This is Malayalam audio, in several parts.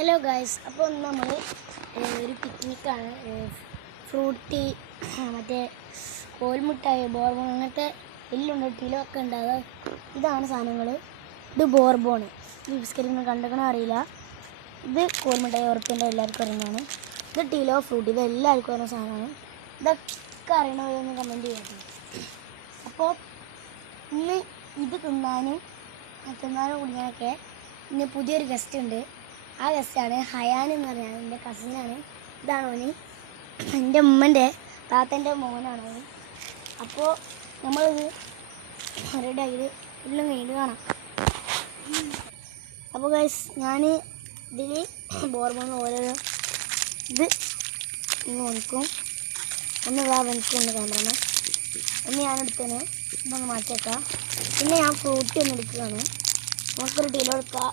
ഹലോ ഗായ്സ്, അപ്പോൾ നമ്മൾ ഒരു പിക്നിക്കാണ്. ഫ്രൂട്ടി, മറ്റേ കോൽമുട്ടായി, ബോർബോൺ, അങ്ങനത്തെ എല്ലുണ്ട്, ടിലോ ഒക്കെ ഉണ്ട്. ഇതാണ് സാധനങ്ങൾ. ഇത് ബോർബോൺ, ഈ ബിസ്ക്കറ്റ് കണ്ടെക്കണോ അറിയില്ല. ഇത് കോൽമുട്ടായി, ഉറപ്പിൻ്റെ എല്ലാവർക്കും അറിയുന്നതാണ്. ഇത് ടിലോ ഫ്രൂട്ടി, ഇത് എല്ലാവർക്കും അറിയുന്ന സാധനമാണ്. ഇതൊക്കെ അറിയണവരൊന്ന് കമൻറ്റ് ചെയ്യാം. അപ്പോൾ ഇന്ന് ഇത് തിന്നാനും കുടിക്കാനൊക്കെ ഇന്ന് പുതിയൊരു ഗസ്റ്റ് ഉണ്ട്. ആ ഗസ്റ്റാണ് ഹയാൻ എന്ന് പറഞ്ഞാൽ എൻ്റെ കസിനാണ്. ഇതാണ് ഓന്, എൻ്റെ ഉമ്മൻ്റെ താത്തൻ്റെ മോനാണ് ഓന്. അപ്പോൾ നമ്മളിത് റെഡിയാക്കിയത് എല്ലാം കഴിഞ്ഞ് കാണാം. അപ്പോൾ ഗൈസ്, ഞാൻ ഇതിൽ ബോർബോൺ ഓരോരോ ഇത് ഇന്ന് വനിക്കും ഒന്ന് വനിക്കും ഒന്ന് ക്യാമറമാൻ ഒന്ന് ഞാനെടുത്തേന് ഇതൊന്ന് മാറ്റിയേക്കാം. പിന്നെ ഞാൻ ഫ്രൂട്ടി ഒന്ന് എടുക്കുകയാണ്. നമുക്കൊരു ടീലോ എടുക്കാം,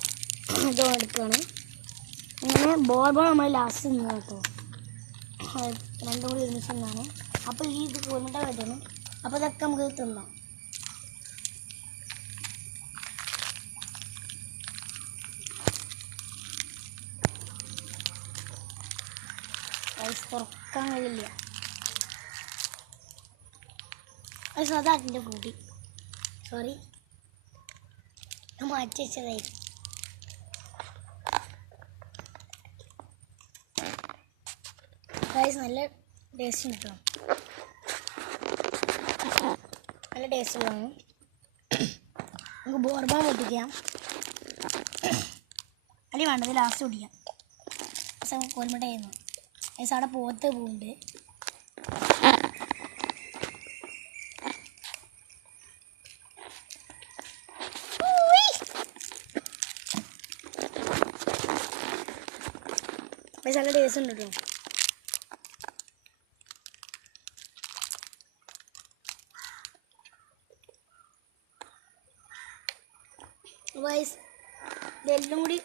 ഇതോ എടുക്കുകയാണ്. അങ്ങനെ ബോർബോൺ നമ്മൾ ലാസ്റ്റ് നിന്ന് കേട്ടോ, രണ്ടും കൂടി ഒരുമിച്ച് നിന്നാണ്. അപ്പോൾ ഈ ഇത് കോൽമുട്ട പറ്റുന്നു. അപ്പോൾ ഇതൊക്കെ നമുക്ക് തിന്നാം. തുറക്കാൻ കഴിയില്ല. അതാട്ടിൻ്റെ ഫ്രൂട്ടി, സോറി, ഞാൻ മാറ്റി വെച്ചതായിരുന്നു. നല്ല ടേസ്റ്റ് ഉണ്ട് കേട്ടോ, നല്ല ടേസ്റ്റുള്ളതാണ്. നമുക്ക് ബോർബോൺ പൊട്ടിക്കാം, അല്ലെങ്കിൽ വേണ്ടത് ലാസ്റ്റ് പൊട്ടിക്കാം. പക്ഷെ കോൽമുട്ട ചെയ്യുന്നു അവിടെ പോത്ത് പോകുന്നുണ്ട്. നല്ല ടേസ്റ്റ് ഉണ്ട് കേട്ടോ. വൈസ് ഇതെല്ലാം കൂടി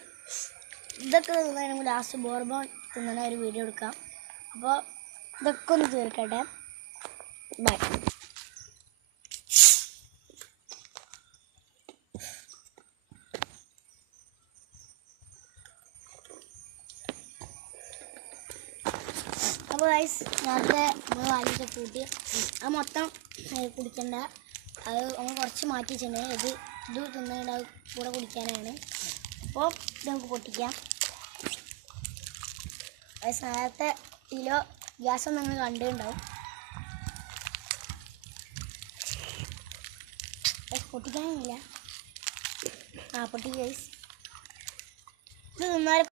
ഇതൊക്കെ തിന്നണമെങ്കിൽ ലാസ്റ്റ് ബോർബോൺ തിന്നണ ഒരു വീഡിയോ എടുക്കാം. അപ്പോൾ ഇതൊക്കെ ഒന്ന് തീർക്കട്ടെ. ബൈ. അപ്പോൾ വൈസ് നേരത്തെ നമ്മൾ വാങ്ങിച്ച കൂട്ടി അത് മൊത്തം കുടിക്കണ്ട, അത് നമ്മൾ കുറച്ച് മാറ്റി വെച്ചിട്ടുണ്ട്. ഇത് തിന്നേണ്ട കൂടെ കുടിക്കാനാണ്. അപ്പോൾ ഇത് നമുക്ക് പൊട്ടിക്കാം. നേരത്തെ കിലോ ഗ്യാസ് നിങ്ങൾ കണ്ടിട്ടുണ്ടാവും. പൊട്ടിക്കാനില്ല. പൊട്ടി ഗൈസ്, ഇത് തിന്നാൽ